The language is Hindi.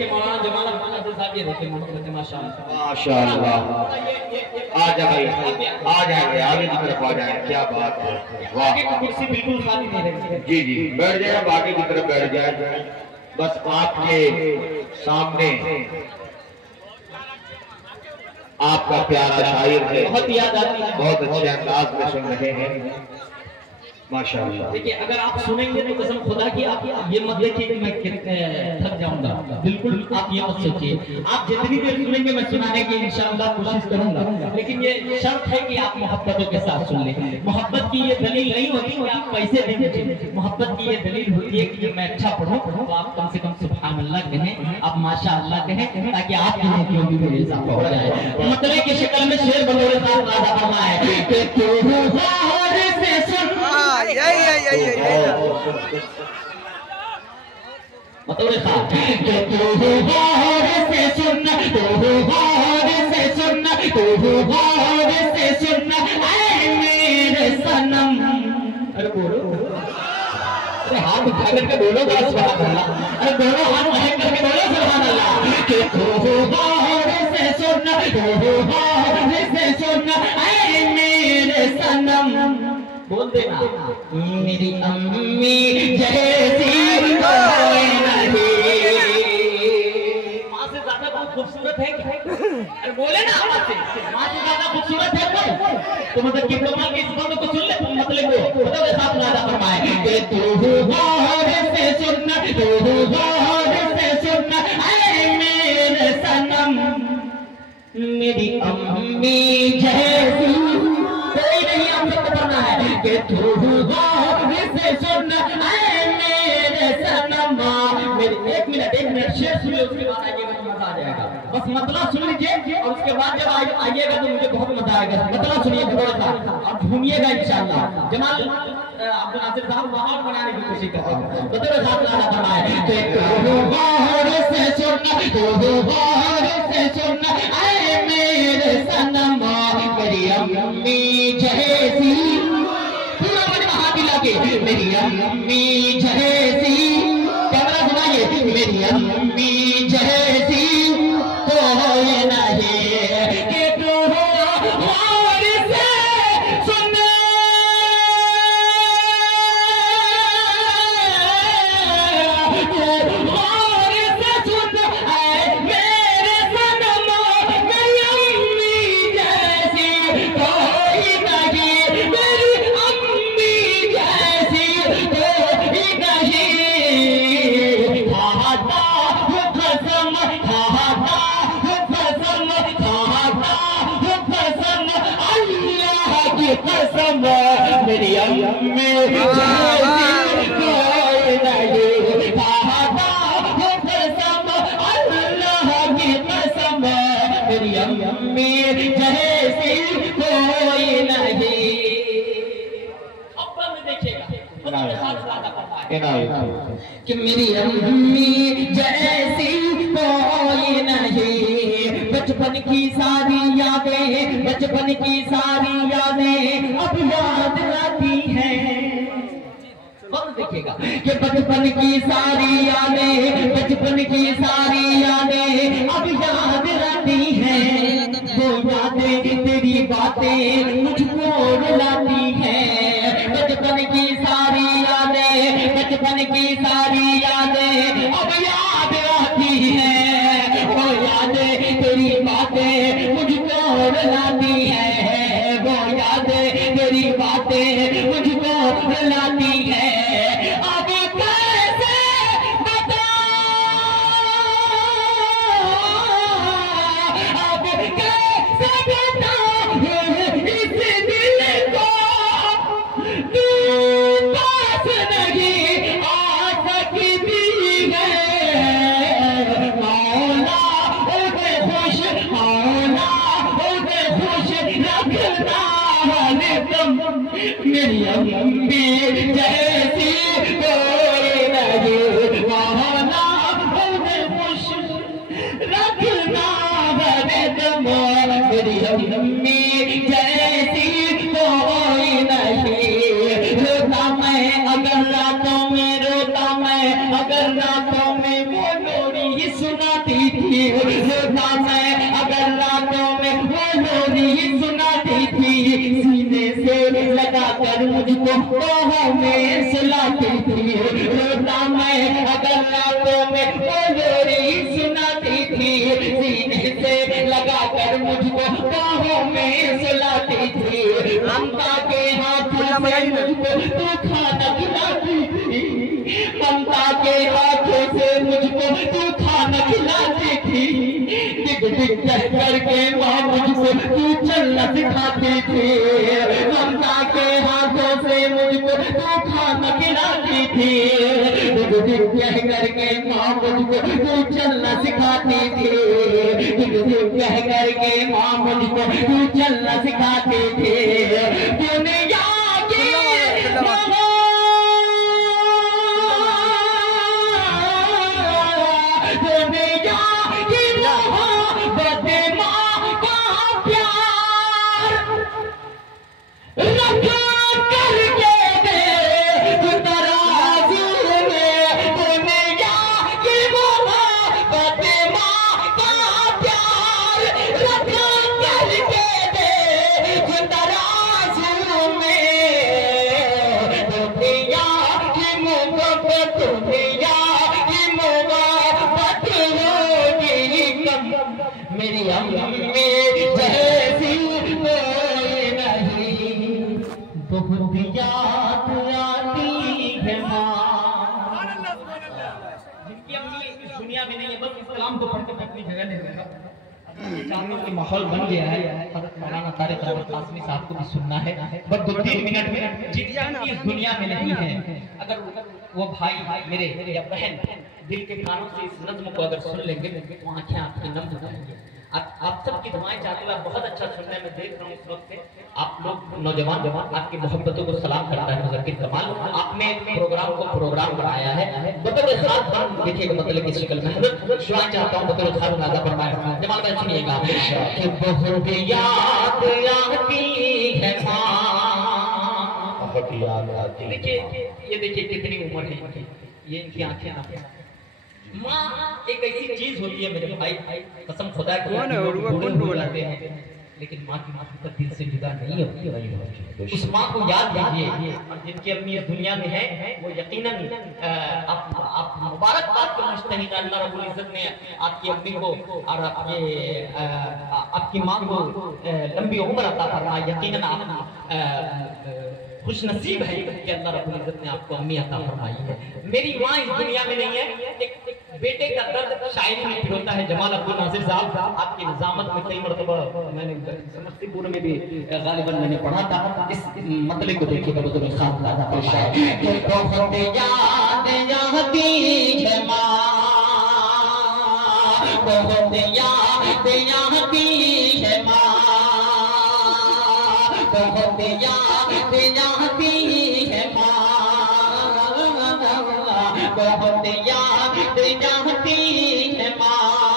देखिए मौलाना जमाल साहब, ये देखिए माशाल्लाह माशाल्लाह। आ जाए आगे की तरफ आ जाए, क्या बात है, वाह। कुर्सी बिल्कुल खाली नहीं रहेगी। जी जी बैठ जाए, आगे की तरफ बैठ जाए। बस आपके सामने आपका प्यारा शायर है, बहुत याद आती है, बहुत अच्छे अंदाज में सुन रहे हैं माशाल्लाह। देखिए अगर आप सुनेंगे तो कसम खुदा की आप ये मत देखिए कि मैं थक जाऊंगा, बिल्कुल आप ये मत सोचिए। आप जितनी देर सुनेंगे मैं सुनाने की इंशाअल्लाह कोशिश करूंगा, लेकिन ये शर्त है कि आप मोहब्बतों के साथ सुन लें। मोहब्बत की ये दलील नहीं होती कि आप पैसे देंगे, मोहब्बत की ये दलील होती है कि मैं अच्छा पढ़ूं तो आप कम से कम सुभान अल्लाह कहें, आप माशाअल्लाह कहें, ताकि आपकी नेकियों भी मेरे साथ हो जाए। मतलब की शक्ल में शेर बंदोरे साथ वादा फरमाया है कि तू गौर से सुन, मतलब कि तू गौर से सुन, तू गौर से सुन, तू गौर से सुन ऐ मेरे सनम। अरे बोलो, अरे हाथ उठा करके बोलो सुभान अल्लाह, अरे दोनों हाथ उठा करके बोलो सुभान अल्लाह। कि तू गौर से सुन, तू गौर से सुन ऐ मेरे सनम। बोल देना, मेरी अम्मी जैसी कोई नहीं। माँ से ज्यादा बहुत खूबसूरत है क्या? अरे बोले ना आवाज से, माँ से ज्यादा खूबसूरत है कोई? तो मतलब कि कमाल की इस बात को सुन ले, मतलब वो बताओ साथ वादा फरमाए कि तू गौर से सुन, तू गौर से सुन ऐ मेरे सनम, मेरी अम्मी जैसी कोई नहीं। आपको बताना है कि तू गौर से सुन ऐ मेरे सनम। मेरी एक मिनट शेर सुनिए, उसके बाद आइएगा तो मजा आ जाएगा। बस मतलब सुन लीजिए और उसके बाद जब आइएगा तो मुझे बहुत मजा आएगा। मतलब सुनिए थोड़ा सा और घूमिएगा इंशाअल्लाह। जमाल अब्दुल नासिर साहब माहौल बनाने की कोशिश कर रहे हैं, बताओ साथ वाला फरमाए कि तू गौर से सुन, तू गौर से सुन ऐ मेरे सनम, मेरी अम्मी जैसी, पूरा मन हाथ मिला के मेरी अम्मी जैसी, कैमरा घुमाइए, मेरी अम्मी जैसी कोई नहीं कि तू गौर से सुन, गौर से सुन ऐ मेरे सनम, मेरी अम्मी जैसी कोई नहीं, मेरी अम्मी जैसी कोई नहीं। खाता हूँ कसम, खाता हूँ कसम, खाता हूँ कसम अल्लाह की कसम, मेरी अम्मी जैसी कोई नहीं। खाता हूँ कसम अल्लाह की कसम, मेरी अम्मी जैसी कोई नहीं। अब में देखिएगा कि मेरी अम्मी जैसी कोई नहीं। बचपन की सारी यादें, बचपन की सारी यादें अब याद आती हैं। देखिएगा कि बचपन की सारी यादें, बचपन की सारी यादें अब याद आती हैं। वो यादें तेरी बातें मुझको रुलाती हैं। बचपन की सारी यादें, बचपन की सारी यादें अब याद आती हैं। वो यादें तेरी बातें मुझको रुलाती हैं। वो यादें तेरी बातें मुझको रुलाती हैं। अब कैसे बताऊं, अब कैसे बताऊं इस दिल को, तू पास नहीं आ सकती है। मौला उसे खुश, मौला उसे खुश रखना हरदम, मेरी अम्मी जैसी कोई नहीं। मौला उसे खुश रखना हरदम, मेरी अम्मी जैसी कोई नहीं। रोता मैं अगर रातों में, रोता मैं अगर रातों में वो लोरी सुना थी, रोता मैं अगर रातों में वो लोरी सुनाती थी, सीने से लगा कर मुझको बाहों में सुलाती थी, रोता मैं अगर रातों में वो लोरी सुनाती थी, सीने से लगा कर मुझको बाहों में सुलाती थी, ममता के हाथों से मुझको तू खाना खिलाती थी, ममता के हाथों से मुझको तू खाना खिलाती थी, दिग दिग कह करके माँ मुझको तू चलना सिखाती थी, ममता के हाथों से मुझको तू खाना खिलाती थी, दिग दिग कह करके माँ मुझको तू चलना सिखाती थी, दिग दिग कह करके माँ मुझको तू चलना सिखाती थी, दुनिया की मेरी अम्मी जैसी कोई नहीं, बहुत याद आती है माँ। जिनकी अम्मी इस दुनिया में नहीं है, बस इस कलाम को पढ़ते मैं अपनी जगह ले लूंगा। चाहूंगा कि माहौल बन गया है, हज़रत मौलाना तारिक रहमत कासमी साहब को भी सुनना है, बस 2-3 मिनट में जिनकी इस दुनिया में नहीं है, अगर वो भाई मेरे या बहन दिल के कानों से इस नज़्म को अगर सुन लेंगे तो आंखें आपकी नम हो जाएंगी। आप सबकी दुआएं चाहते हुए बहुत अच्छा सुनने में देख रहा हूँ इस वक्त से, आप लोग नौजवान आपकी मोहब्बतों को सलाम करता है मुज़क्किर कमाल, आपने प्रोग्राम को प्रोग्राम बनाया है, बतौर खास बात देखिएगा मतलब की शक्ल में दुआएं चाहता हूँ बतौर खास नाज़ा फरमाए, जमाल भाई सुनिएगा कि बहुत याद आती है माँ, बहुत याद आती। देखिए ये देखिए कितनी उम्र है, ये इनकी आंखें ना, माँ एक ऐसी चीज होती है मेरे भाई, कसम खुदा की हैं, लेकिन माँ की माँ दिल से जुदा नहीं होती है। उस माँ को याद कीजिए, जिनकी अम्मी इस दुनिया में है, वो यकीनन आप मुबारकबाद के मुस्तहिक, अल्लाह रब्बुल इज्जत ने आपकी अम्मी को और आपकी माँ को लंबी उम्र अता फरमाए, यकीनन आप खुश नसीब है कि अल्लाह रब्बुल इज्जत ने आपको अम्मी अता फरमाई है। मेरी माँ इस दुनिया में नहीं है, एक बेटे का दर्द शायरी में पिरोता है जमाल अब्दुल नासिर साहब, आपकी निजामत में कई मरतबा मैंने समस्तीपुर में भी गालिबन मैंने पढ़ा था, इस मतले को देखिएगा तो मैं खास लादा पेश है। बहुत याद आती है माँ, बहुत याद आती है माँ, बहुत याद आती है माँ, बहुत याद आती है माँ।